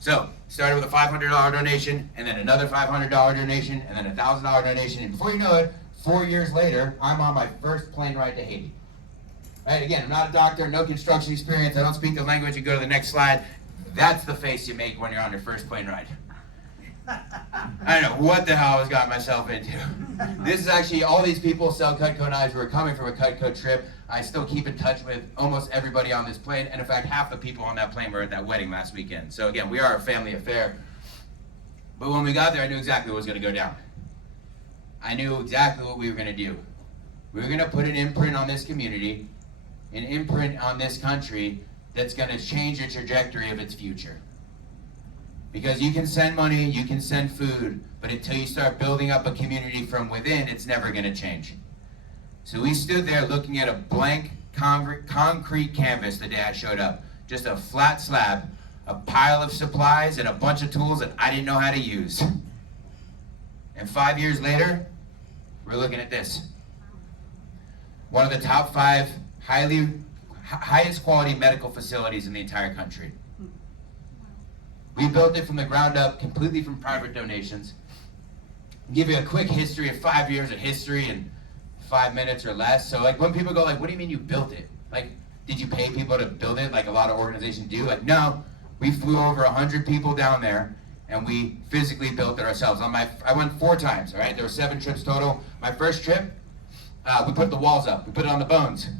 So, started with a $500 donation, and then another $500 donation, and then a $1,000 donation, and before you know it, 4 years later, I'm on my first plane ride to Haiti. Right, again, I'm not a doctor, no construction experience, I don't speak the language. You go to the next slide. That's the face you make when you're on your first plane ride. I don't know what the hell I was got myself into. This is actually, all these people sell Cutco knives who are coming from a Cutco trip. I still keep in touch with almost everybody on this plane, and in fact, half the people on that plane were at that wedding last weekend. So again, we are a family affair. But when we got there, I knew exactly what was gonna go down. I knew exactly what we were gonna do. We were gonna put an imprint on this community, an imprint on this country that's gonna change the trajectory of its future. Because you can send money, you can send food, but until you start building up a community from within, it's never gonna change. So we stood there looking at a blank concrete canvas the day I showed up. Just a flat slab, a pile of supplies, and a bunch of tools that I didn't know how to use. And 5 years later, we're looking at this. One of the top 5 highest quality medical facilities in the entire country. We built it from the ground up, completely from private donations. I'll give you a quick history of 5 years of history in 5 minutes or less. So like when people go like, what do you mean you built it? Like, did you pay people to build it like a lot of organizations do? Like, no, we flew over 100 people down there and we physically built it ourselves. I went 4 times, all right? There were 7 trips total. My first trip, we put the walls up. We put it on the bones.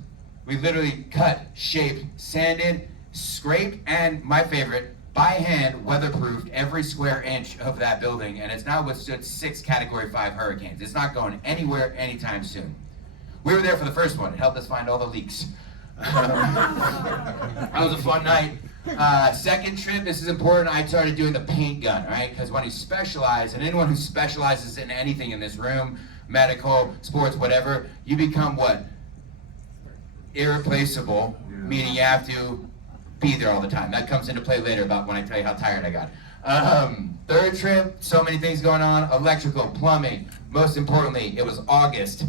We literally cut, shaped, sanded, scraped, and my favorite, by hand, weatherproofed every square inch of that building, and it's now withstood 6 Category 5 hurricanes. It's not going anywhere anytime soon. We were there for the first one. It helped us find all the leaks. That was a fun night. Second trip, this is important, I started doing the paint gun, right? Because when you specialize, and anyone who specializes in anything in this room, medical, sports, whatever, you become what? Irreplaceable, meaning you have to be there all the time. That comes into play later about when I tell you how tired I got. Third trip, so many things going on, electrical, plumbing. Most importantly, it was August.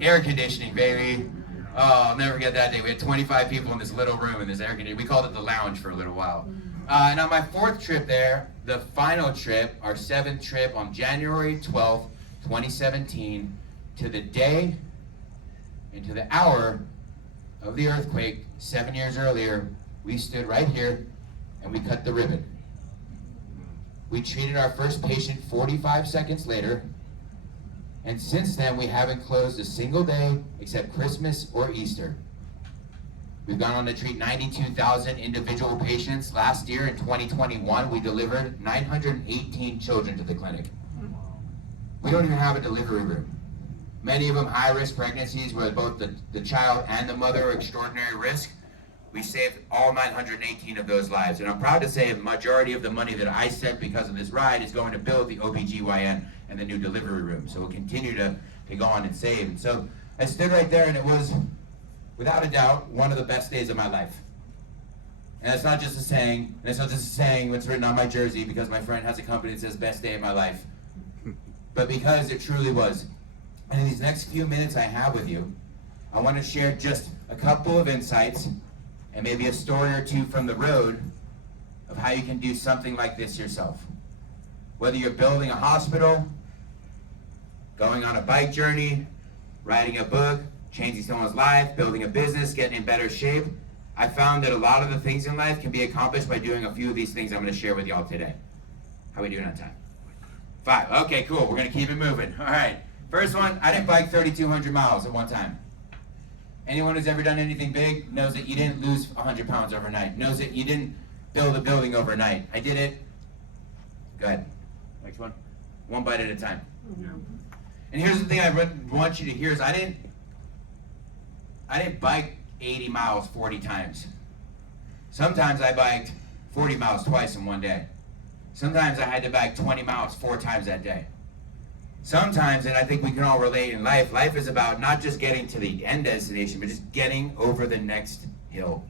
Air conditioning, baby. Oh, I'll never forget that day. We had 25 people in this little room in this air conditioning. We called it the lounge for a little while. And on my 4th trip there, the final trip, our 7th trip on January 12th, 2017, to the day and to the hour of the earthquake 7 years earlier, we stood right here and we cut the ribbon. We treated our first patient 45 seconds later, and since then we haven't closed a single day except Christmas or Easter. We've gone on to treat 92,000 individual patients. Last year in 2021, we delivered 918 children to the clinic. We don't even have a delivery room. Many of them high-risk pregnancies where both the child and the mother are extraordinary risk. We saved all 918 of those lives. And I'm proud to say a majority of the money that I spent because of this ride is going to build the OBGYN and the new delivery room. So we'll continue to go on and save. And so I stood right there and it was, without a doubt, one of the best days of my life. And it's not just a saying, and it's not just a saying that's written on my jersey because my friend has a company that says best day of my life. But because it truly was. And in these next few minutes I have with you, I want to share just a couple of insights and maybe a story or two from the road of how you can do something like this yourself. Whether you're building a hospital, going on a bike journey, writing a book, changing someone's life, building a business, getting in better shape, I found that a lot of the things in life can be accomplished by doing a few of these things I'm going to share with y'all today. How are we doing on time? 5. Okay, cool. We're going to keep it moving. All right. First one, I didn't bike 3,200 miles at one time. Anyone who's ever done anything big knows that you didn't lose 100 pounds overnight, knows that you didn't build a building overnight. I did it. Go ahead. Next one. One bite at a time. And here's the thing I want you to hear is I didn't bike 80 miles 40 times. Sometimes I biked 40 miles twice in one day. Sometimes I had to bike 20 miles 4 times that day. Sometimes, and I think we can all relate in life, life is about not just getting to the end destination, but just getting over the next hill.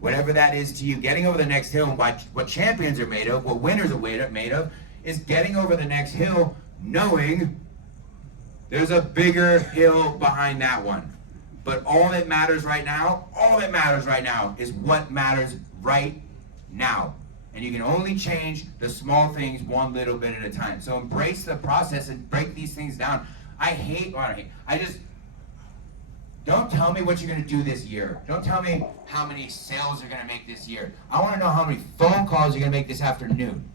Whatever that is to you, getting over the next hill, and what champions are made of, what winners are made of, is getting over the next hill knowing there's a bigger hill behind that one. But all that matters right now is what matters right now. And you can only change the small things one little bit at a time. So embrace the process and break these things down. Don't tell me what you're going to do this year. Don't tell me how many sales you're going to make this year. I want to know how many phone calls you're going to make this afternoon.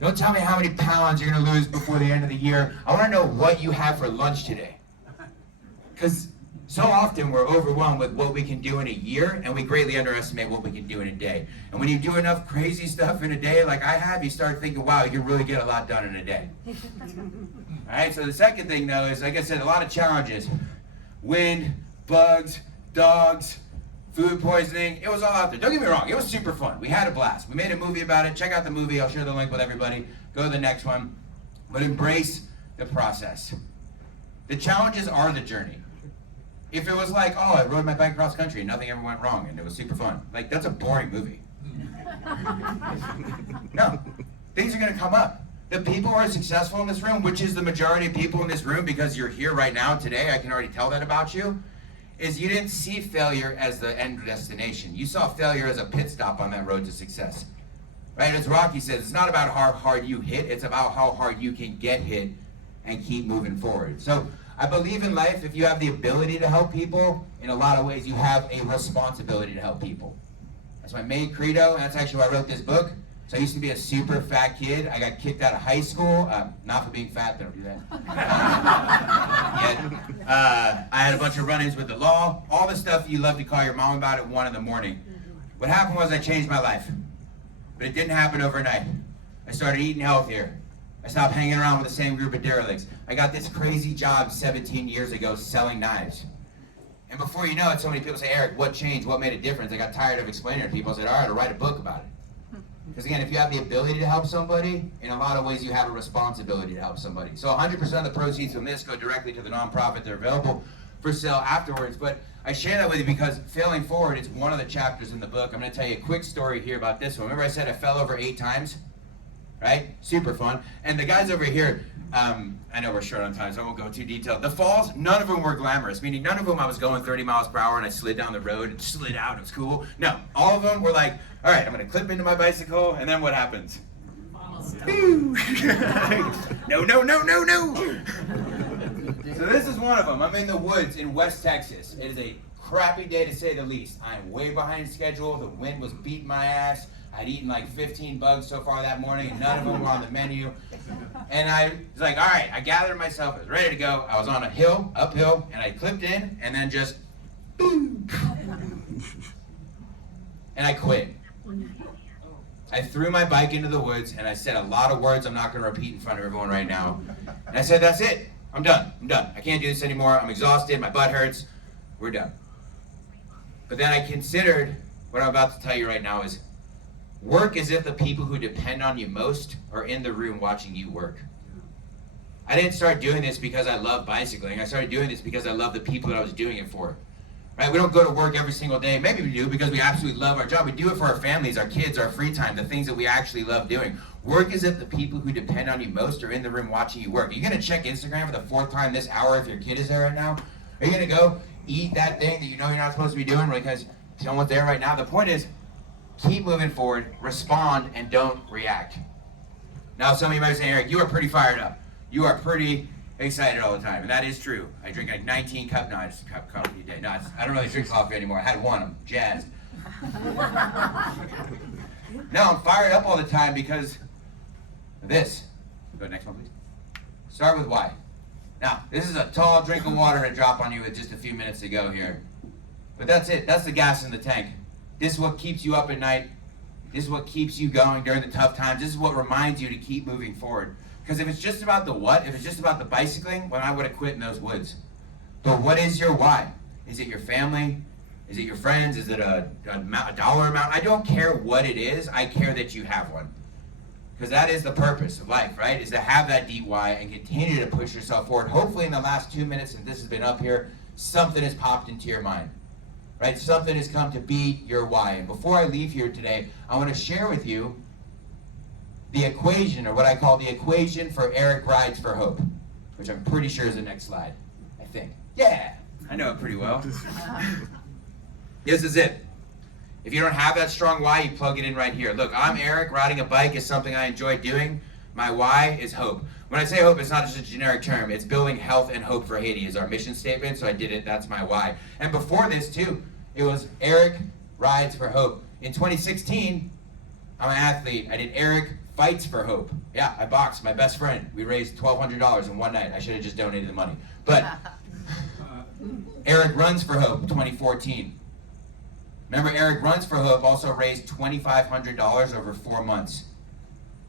Don't tell me how many pounds you're going to lose before the end of the year. I want to know what you have for lunch today. Because so often we're overwhelmed with what we can do in a year, and we greatly underestimate what we can do in a day. And when you do enough crazy stuff in a day like I have, you start thinking, wow, you can really get a lot done in a day. All right, so the second thing, though, is, like I said, a lot of challenges. Wind, bugs, dogs, food poisoning. It was all out there. Don't get me wrong, it was super fun. We had a blast. We made a movie about it. Check out the movie. I'll share the link with everybody. Go to the next one. But embrace the process. The challenges are the journey. If it was like, oh, I rode my bike cross country and nothing ever went wrong and it was super fun, like, that's a boring movie. No, things are going to come up. The people who are successful in this room, which is the majority of people in this room, because you're here right now today, I can already tell that about you, is you didn't see failure as the end destination. You saw failure as a pit stop on that road to success. Right? As Rocky says, it's not about how hard you hit, it's about how hard you can get hit and keep moving forward. So I believe in life, if you have the ability to help people, in a lot of ways you have a responsibility to help people. That's my main credo, and that's actually why I wrote this book. So I used to be a super fat kid. I got kicked out of high school, not for being fat, don't do that. I had a bunch of run-ins with the law, all the stuff you love to call your mom about at 1 in the morning. What happened was I changed my life, but it didn't happen overnight. I started eating healthier. I stopped hanging around with the same group of derelicts. I got this crazy job 17 years ago selling knives. And before you know it, so many people say, Eric, what changed? What made a difference? I got tired of explaining it to people. I said, all right, I'll write a book about it. Because again, if you have the ability to help somebody, in a lot of ways you have a responsibility to help somebody. So 100% of the proceeds from this go directly to the nonprofit. They're available for sale afterwards. But I share that with you because failing forward is one of the chapters in the book. I'm going to tell you a quick story here about this one. Remember I said I fell over 8 times? Right? Super fun. And the guys over here, I know we're short on time, so I won't go too detailed. The falls, none of them were glamorous, meaning none of them I was going 30 miles per hour and I slid down the road and slid out. It was cool. No, all of them were like, all right, I'm going to clip into my bicycle, and then what happens? No, no, no, no, no. So this is one of them. I'm in the woods in West Texas. It is a crappy day to say the least. I'm way behind schedule. The wind was beating my ass. I'd eaten like 15 bugs so far that morning, and none of them were on the menu. And I was like, all right, I gathered myself, I was ready to go. I was on a hill, uphill, and I clipped in, and then just, boom. And I quit. I threw my bike into the woods, and I said a lot of words I'm not going to repeat in front of everyone right now. And I said, that's it. I'm done. I can't do this anymore. I'm exhausted. My butt hurts. We're done. But then I considered what I'm about to tell you right now is, work as if the people who depend on you most are in the room watching you work. I didn't start doing this because I love bicycling. I started doing this because I love the people that I was doing it for. Right? We don't go to work every single day. Maybe we do because we absolutely love our job. We do it for our families, our kids, our free time, the things that we actually love doing. Work as if the people who depend on you most are in the room watching you work. Are you going to check Instagram for the 4th time this hour if your kid is there right now? Are you going to go eat that thing that you know you're not supposed to be doing because someone's there right now? The point is, keep moving forward, respond, and don't react. Now, some of you might say, Eric, you are pretty fired up. You are pretty excited all the time, and that is true. I drink like 19 cups. No, I just cup coffee a day. No, I don't really drink coffee anymore. I had one. I'm jazzed. No, I'm fired up all the time because of this. Go next one, please. Start with why. Now, this is a tall drink of water to drop on you with just a few minutes to go here. But that's it. That's the gas in the tank. This is what keeps you up at night. This is what keeps you going during the tough times. This is what reminds you to keep moving forward. Because if it's just about the what, if it's just about the bicycling, well, I would have quit in those woods. But what is your why? Is it your family? Is it your friends? Is it a dollar amount? I don't care what it is. I care that you have one. Because that is the purpose of life, right? Is to have that deep why and continue to push yourself forward. Hopefully in the last 2 minutes since this has been up here, something has popped into your mind, right? Something has come to be your why. And before I leave here today, I want to share with you the equation, or what I call the equation for Eric Rides for Hope, which I'm pretty sure is the next slide, I think. Yeah, I know it pretty well. This is it. If you don't have that strong why, you plug it in right here. Look, I'm Eric. Riding a bike is something I enjoy doing. My why is hope. When I say hope, it's not just a generic term. It's building health and hope for Haiti is our mission statement, so I did it. That's my why. And before this, too, it was Eric Rides for Hope. In 2016, I'm an athlete. I did Eric Fights for Hope. Yeah, I boxed my best friend. We raised $1,200 in one night. I should have just donated the money. But Eric Runs for Hope, 2014. Remember, Eric Runs for Hope also raised $2,500 over 4 months.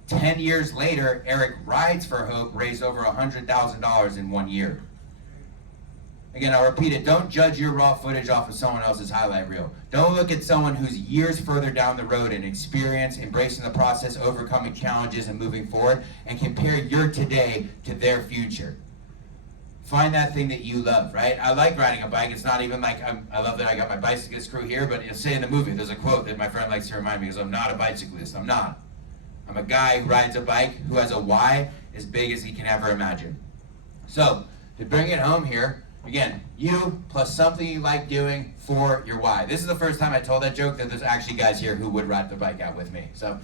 10 years later, Eric Rides for Hope raised over $100,000 in 1 year. Again, I'll repeat it. Don't judge your raw footage off of someone else's highlight reel. Don't look at someone who's years further down the road in experience, embracing the process, overcoming challenges, and moving forward, and compare your today to their future. Find that thing that you love, right? I like riding a bike. It's not even like I love that I got my bicyclist crew here, but you'll say in the movie, there's a quote that my friend likes to remind me, because I'm not a bicyclist. I'm not. I'm a guy who rides a bike, who has a why as big as he can ever imagine. So, to bring it home here, again, you plus something you like doing for your why. This is the first time I told that joke that there's actually guys here who would ride the bike out with me. So,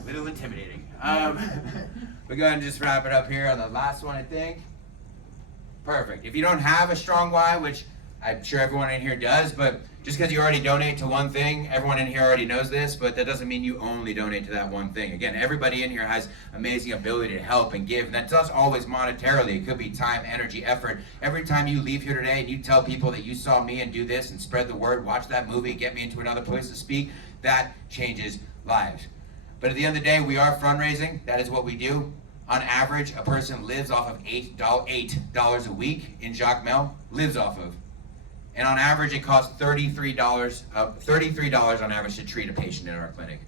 a little intimidating. We'll go ahead and just wrap it up here on the last one, I think. Perfect. If you don't have a strong why, which I'm sure everyone in here does, but just because you already donate to one thing, everyone in here already knows this, but that doesn't mean you only donate to that one thing. Again, everybody in here has amazing ability to help and give, and that's not always monetarily. It could be time, energy, effort. Every time you leave here today and you tell people that you saw me and do this and spread the word, watch that movie, get me into another place to speak, that changes lives. But at the end of the day, we are fundraising. That is what we do. On average, a person lives off of $8 a week in Jacmel, lives off of. And on average, it costs $33 on average to treat a patient in our clinic.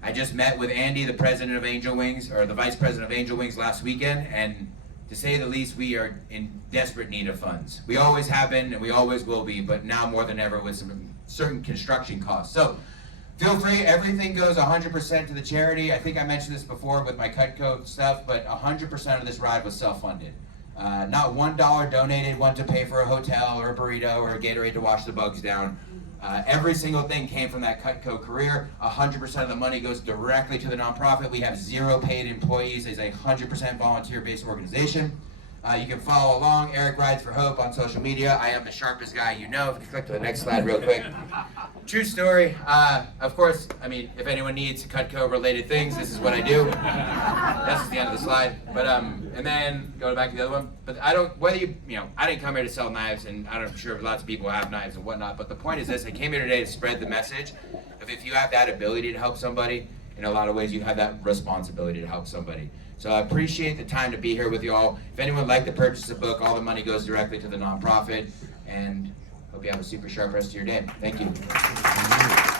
I just met with Andy, the president of Angel Wings, or the vice president of Angel Wings last weekend, and to say the least, we are in desperate need of funds. We always have been, and we always will be, but now more than ever with some certain construction costs. So, feel free, everything goes 100% to the charity. I think I mentioned this before with my Cutco stuff, but 100% of this ride was self-funded. Not $1 donated, one to pay for a hotel or a burrito or a Gatorade to wash the bugs down. Every single thing came from that Cutco career. 100% of the money goes directly to the nonprofit. We have 0 paid employees. It's a 100% volunteer-based organization. You can follow along, Eric Rides for Hope on social media. I am the sharpest guy you know. If you click to the next slide real quick. True story. Of course, I mean, if anyone needs Cutco-related things, this is what I do. That's the end of the slide. But and then go back to the other one. But I don't. Whether you know, I didn't come here to sell knives, and I'm sure lots of people have knives and whatnot. But the point is this: I came here today to spread the message of if you have that ability to help somebody, in a lot of ways, you have that responsibility to help somebody. So I appreciate the time to be here with you all. If anyone would like to purchase a book, all the money goes directly to the nonprofit. And hope you have a super sharp rest of your day. Thank you.